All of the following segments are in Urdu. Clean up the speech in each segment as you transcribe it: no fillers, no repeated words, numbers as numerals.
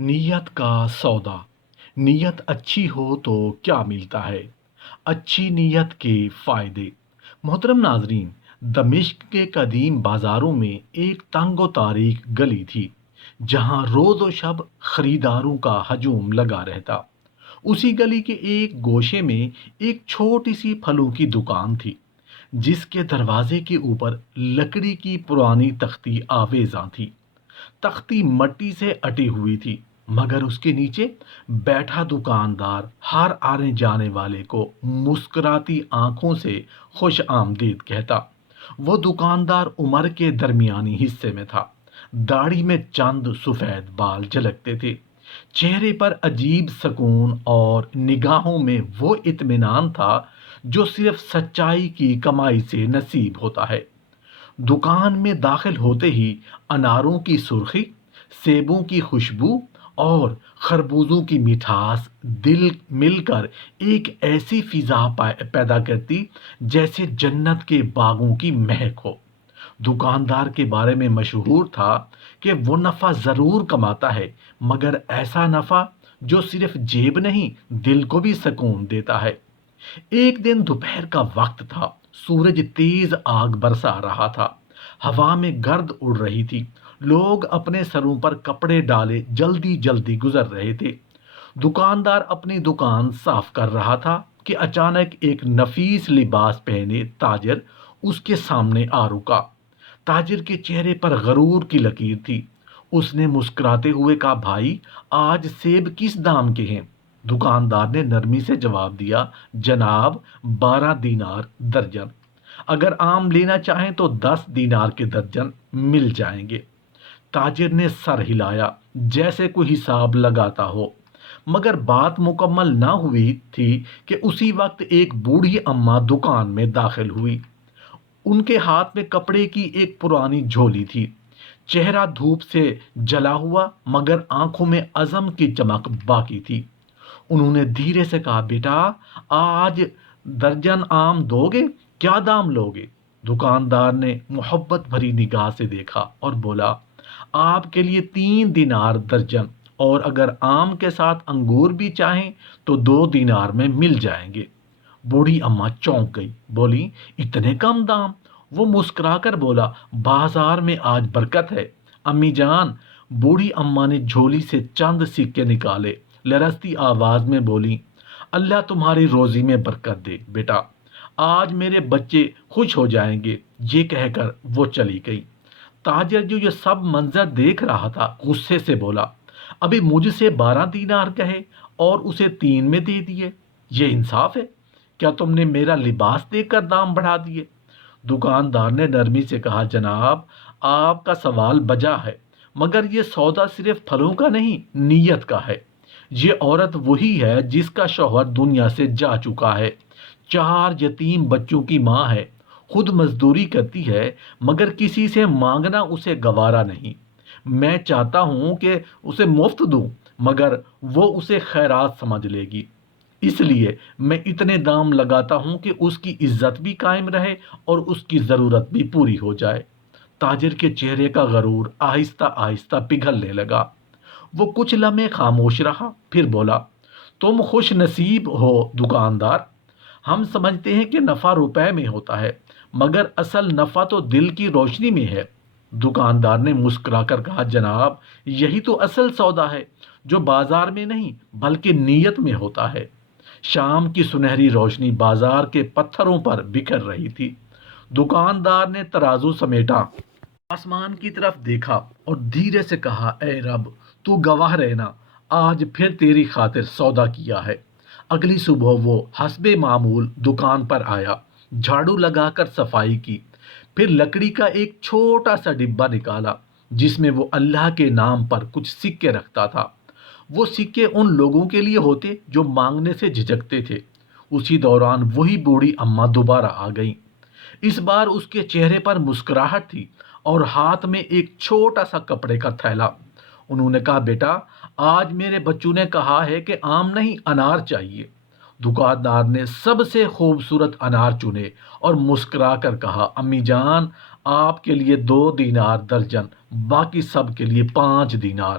نیت کا سودا۔ نیت اچھی ہو تو کیا ملتا ہے؟ اچھی نیت کے فائدے۔ محترم ناظرین، دمشق کے قدیم بازاروں میں ایک تنگ و تاریک گلی تھی جہاں روز و شب خریداروں کا ہجوم لگا رہتا۔ اسی گلی کے ایک گوشے میں ایک چھوٹی سی پھلوں کی دکان تھی جس کے دروازے کے اوپر لکڑی کی پرانی تختی آویزاں تھی۔ تختی مٹی سے اٹی ہوئی تھی، مگر اس کے نیچے بیٹھا دکاندار ہر آنے جانے والے کو مسکراتی آنکھوں سے خوش آمدید کہتا۔ وہ دکاندار عمر کے درمیانی حصے میں تھا، داڑھی میں چند سفید بال جھلکتے تھے، چہرے پر عجیب سکون اور نگاہوں میں وہ اطمینان تھا جو صرف سچائی کی کمائی سے نصیب ہوتا ہے۔ دکان میں داخل ہوتے ہی اناروں کی سرخی، سیبوں کی خوشبو اور خربوزوں کی مٹھاس دل مل کر ایک ایسی فضا پیدا کرتی جیسے جنت کے باغوں کی مہک ہو۔ دکاندار کے بارے میں مشہور تھا کہ وہ نفع ضرور کماتا ہے، مگر ایسا نفع جو صرف جیب نہیں دل کو بھی سکون دیتا ہے۔ ایک دن دوپہر کا وقت تھا، سورج تیز آگ برسا رہا تھا، ہوا میں گرد اڑ رہی تھی، لوگ اپنے سروں پر کپڑے ڈالے جلدی جلدی گزر رہے تھے۔ دکاندار اپنی دکان صاف کر رہا تھا کہ اچانک ایک نفیس لباس پہنے تاجر اس کے سامنے آ رکا۔ تاجر کے چہرے پر غرور کی لکیر تھی۔ اس نے مسکراتے ہوئے کہا، بھائی آج سیب کس دام کے ہیں؟ دکاندار نے نرمی سے جواب دیا، جناب 12 دینار درجن۔ اگر آم لینا چاہیں تو 10 دینار کے درجن مل جائیں گے۔ تاجر نے سر ہلایا جیسے کوئی حساب لگاتا ہو، مگر بات مکمل نہ ہوئی تھی کہ اسی وقت ایک بوڑھی اماں دکان میں داخل ہوئی۔ ان کے ہاتھ میں کپڑے کی ایک پرانی جھولی تھی، چہرہ دھوپ سے جلا ہوا مگر آنکھوں میں عزم کی چمک باقی تھی۔ انہوں نے دھیرے سے کہا، بیٹا آج درجن آم دو گے؟ کیا دام لوگے؟ دکاندار نے محبت بھری نگاہ سے دیکھا اور بولا، آپ کے لیے 3 دینار درجن، اور اگر آم کے ساتھ انگور بھی چاہیں تو 2 دینار میں مل جائیں گے۔ بوڑھی اماں چونک گئی، بولی، اتنے کم دام؟ وہ مسکرا کر بولا، بازار میں آج برکت ہے امی جان۔ بوڑھی اماں نے جھولی سے چند سکے نکالے، لرزتی آواز میں بولی، اللہ تمہاری روزی میں برکت دے بیٹا، آج میرے بچے خوش ہو جائیں گے۔ یہ کہہ کر وہ چلی گئی۔ تاجر جو یہ سب منظر دیکھ رہا تھا غصے سے بولا، ابھی مجھ سے 12 دینار کہے اور اسے 3 میں دے دیے، یہ انصاف ہے؟ کیا تم نے میرا لباس دیکھ کر دام بڑھا دیے؟ دکاندار نے نرمی سے کہا، جناب آپ کا سوال بجا ہے، مگر یہ سودا صرف پھلوں کا نہیں نیت کا ہے۔ یہ عورت وہی ہے جس کا شوہر دنیا سے جا چکا ہے، 4 یتیم بچوں کی ماں ہے، خود مزدوری کرتی ہے مگر کسی سے مانگنا اسے گوارا نہیں۔ میں چاہتا ہوں کہ اسے مفت دوں مگر وہ اسے خیرات سمجھ لے گی، اس لیے میں اتنے دام لگاتا ہوں کہ اس کی عزت بھی قائم رہے اور اس کی ضرورت بھی پوری ہو جائے۔ تاجر کے چہرے کا غرور آہستہ آہستہ پگھلنے لگا۔ وہ کچھ لمحے خاموش رہا، پھر بولا، تم خوش نصیب ہو دکاندار، ہم سمجھتے ہیں کہ نفع روپے میں ہوتا ہے مگر اصل نفع تو دل کی روشنی میں ہے۔ دکاندار نے مسکرا کر کہا، جناب یہی تو اصل سودا ہے جو بازار میں نہیں بلکہ نیت میں ہوتا ہے۔ شام کی سنہری روشنی بازار کے پتھروں پر بکھر رہی تھی۔ دکاندار نے ترازو سمیٹا، آسمان کی طرف دیکھا اور دھیرے سے کہا، اے رب تو گواہ رہنا، آج پھر تیری خاطر سودا کیا ہے۔ اگلی صبح وہ حسب معمول دکان پر آیا، جھاڑو لگا کر صفائی کی، پھر لکڑی کا ایک چھوٹا سا ڈبہ نکالا جس میں وہ اللہ کے نام پر کچھ سکے رکھتا تھا۔ وہ سکے ان لوگوں کے لیے ہوتے جو مانگنے سے جھجکتے تھے۔ اسی دوران وہی بوڑھی اماں دوبارہ آ گئیں۔ اس بار اس کے چہرے پر مسکراہٹ تھی اور ہاتھ میں ایک چھوٹا سا کپڑے کا تھیلا۔ انہوں نے کہا، بیٹا آج میرے بچوں نے کہا ہے کہ آم نہیں انار چاہیے۔ دکاندار نے سب سے خوبصورت انار چنے اور مسکرا کر کہا، امی جان آپ کے لیے 2 دینار درجن، باقی سب کے لیے 5 دینار۔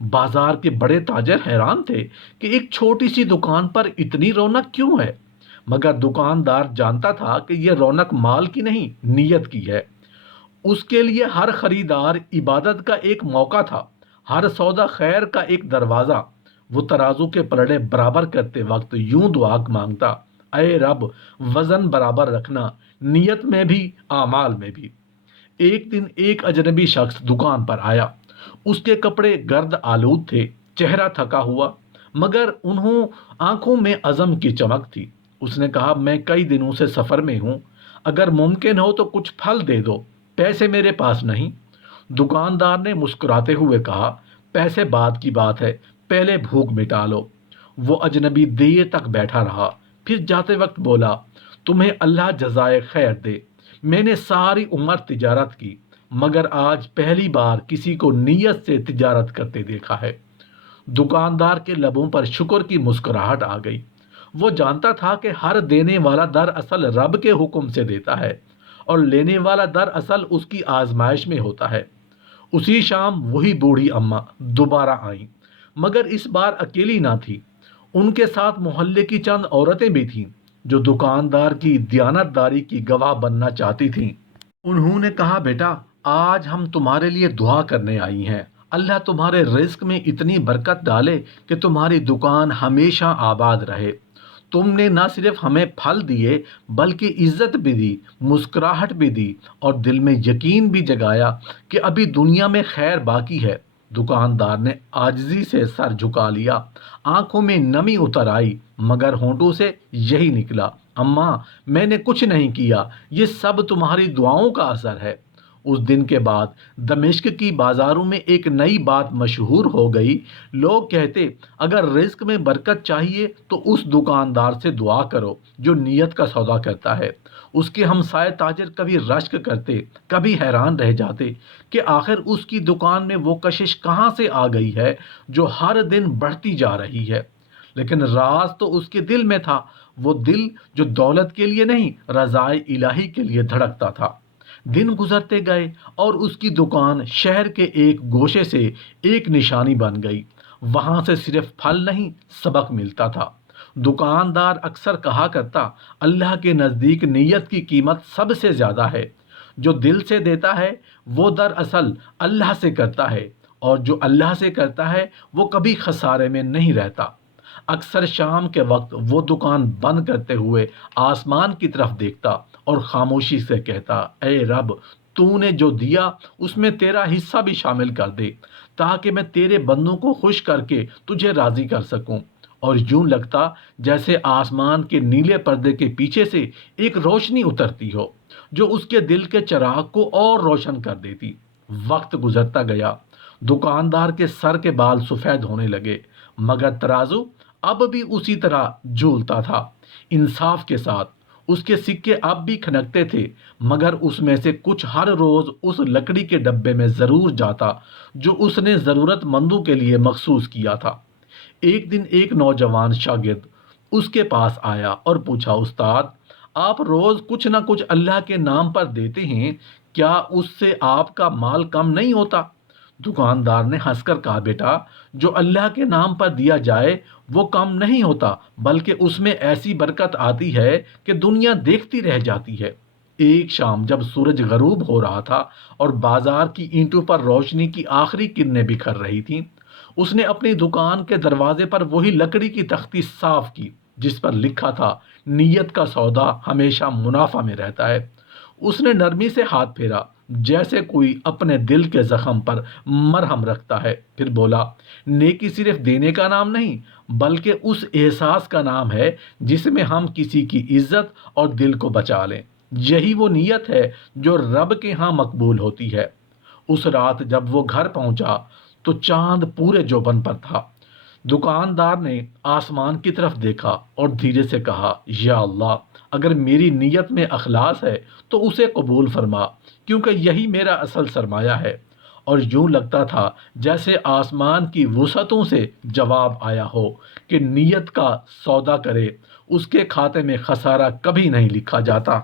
بازار کے بڑے تاجر حیران تھے کہ ایک چھوٹی سی دکان پر اتنی رونق کیوں ہے، مگر دکاندار جانتا تھا کہ یہ رونق مال کی نہیں، نیت کی ہے۔ اس کے لیے ہر خریدار عبادت کا ایک موقع تھا، ہر سودا خیر کا ایک دروازہ۔ وہ ترازو کے پلڑے برابر کرتے وقت یوں دعا مانگتا: اے رب، وزن برابر رکھنا، نیت میں بھی اعمال میں بھی۔ ایک دن ایک اجنبی شخص دکان پر آیا۔ اس کے کپڑے گرد آلود تھے، چہرہ تھکا ہوا، مگر انہوں آنکھوں میں عزم کی چمک تھی۔ اس نے کہا: میں کئی دنوں سے سفر میں ہوں، اگر ممکن ہو تو کچھ پھل دے دو، پیسے میرے پاس نہیں۔ دکاندار نے مسکراتے ہوئے کہا: پیسے بعد کی بات ہے، پہلے بھوک مٹا لو۔ وہ اجنبی دیر تک بیٹھا رہا، پھر جاتے وقت بولا: تمہیں اللہ جزائے خیر دے، میں نے ساری عمر تجارت کی، مگر آج پہلی بار کسی کو نیت سے تجارت کرتے دیکھا ہے۔ دکاندار کے لبوں پر شکر کی مسکراہٹ آ گئی۔ وہ جانتا تھا کہ ہر دینے والا دراصل رب کے حکم سے دیتا ہے، اور لینے والا دراصل اس کی آزمائش میں ہوتا ہے۔ اسی شام وہی بوڑھی اماں دوبارہ آئیں، مگر اس بار اکیلی نہ تھی۔ ان کے ساتھ محلے کی چند عورتیں بھی تھیں جو دکاندار کی دیانتداری کی گواہ بننا چاہتی تھیں۔ انہوں نے کہا: بیٹا، آج ہم تمہارے لیے دعا کرنے آئی ہیں، اللہ تمہارے رزق میں اتنی برکت ڈالے کہ تمہاری دکان ہمیشہ آباد رہے۔ تم نے نہ صرف ہمیں پھل دیے بلکہ عزت بھی دی، مسکراہٹ بھی دی، اور دل میں یقین بھی جگایا کہ ابھی دنیا میں خیر باقی ہے۔ دکاندار نے عاجزی سے سر جھکا لیا، آنکھوں میں نمی اتر آئی، مگر ہونٹوں سے یہی نکلا: اماں، میں نے کچھ نہیں کیا، یہ سب تمہاری دعاؤں کا اثر ہے۔ اس دن کے بعد دمشق کی بازاروں میں ایک نئی بات مشہور ہو گئی۔ لوگ کہتے: اگر رزق میں برکت چاہیے تو اس دکاندار سے دعا کرو جو نیت کا سودا کرتا ہے۔ اس کے ہمسائے تاجر کبھی رشک کرتے، کبھی حیران رہ جاتے کہ آخر اس کی دکان میں وہ کشش کہاں سے آ گئی ہے جو ہر دن بڑھتی جا رہی ہے۔ لیکن راز تو اس کے دل میں تھا، وہ دل جو دولت کے لیے نہیں، رضائے الہی کے لیے دھڑکتا تھا۔ دن گزرتے گئے اور اس کی دکان شہر کے ایک گوشے سے ایک نشانی بن گئی۔ وہاں سے صرف پھل نہیں، سبق ملتا تھا۔ دکاندار اکثر کہا کرتا: اللہ کے نزدیک نیت کی قیمت سب سے زیادہ ہے۔ جو دل سے دیتا ہے وہ دراصل اللہ سے کرتا ہے، اور جو اللہ سے کرتا ہے وہ کبھی خسارے میں نہیں رہتا۔ اکثر شام کے وقت وہ دکان بند کرتے ہوئے آسمان کی طرف دیکھتا اور خاموشی سے کہتا: اے رب، تو نے جو دیا اس میں تیرا حصہ بھی شامل کر دے، تاکہ میں تیرے بندوں کو خوش کر کے تجھے راضی کر سکوں۔ اور یوں لگتا جیسے آسمان کے نیلے پردے کے پیچھے سے ایک روشنی اترتی ہو جو اس کے دل کے چراغ کو اور روشن کر دیتی۔ وقت گزرتا گیا، دکاندار کے سر کے بال سفید ہونے لگے، مگر ترازو اب بھی اسی طرح جھولتا تھا۔ انصاف کے ساتھ اس کے سکے اب بھی کھنکتے تھے، مگر اس میں سے کچھ ہر روز اس لکڑی کے ڈبے میں ضرور جاتا جو اس نے ضرورت مندوں کے لیے مخصوص کیا تھا۔ ایک دن ایک نوجوان شاگرد اس کے پاس آیا اور پوچھا: استاد، آپ روز کچھ نہ کچھ اللہ کے نام پر دیتے ہیں، کیا اس سے آپ کا مال کم نہیں ہوتا؟ دکاندار نے ہنس کر کہا: بیٹا، جو اللہ کے نام پر دیا جائے وہ کم نہیں ہوتا، بلکہ اس میں ایسی برکت آتی ہے کہ دنیا دیکھتی رہ جاتی ہے۔ ایک شام جب سورج غروب ہو رہا تھا اور بازار کی اینٹوں پر روشنی کی آخری کرنیں بکھر رہی تھیں، اس نے اپنی دکان کے دروازے پر وہی لکڑی کی تختی صاف کی جس پر لکھا تھا: نیت کا سودا ہمیشہ منافع میں رہتا ہے۔ اس نے نرمی سے ہاتھ پھیرا جیسے کوئی اپنے دل کے زخم پر مرہم رکھتا ہے، پھر بولا: نیکی صرف دینے کا نام نہیں بلکہ اس احساس کا نام ہے جس میں ہم کسی کی عزت اور دل کو بچا لیں۔ یہی وہ نیت ہے جو رب کے ہاں مقبول ہوتی ہے۔ اس رات جب وہ گھر پہنچا تو چاند پورے جوبن پر تھا۔ دکاندار نے آسمان کی طرف دیکھا اور دھیرے سے کہا: یا اللہ، اگر میری نیت میں اخلاص ہے تو اسے قبول فرما، کیونکہ یہی میرا اصل سرمایہ ہے۔ اور یوں لگتا تھا جیسے آسمان کی وسعتوں سے جواب آیا ہو کہ نیت کا سودا کرے، اس کے کھاتے میں خسارہ کبھی نہیں لکھا جاتا۔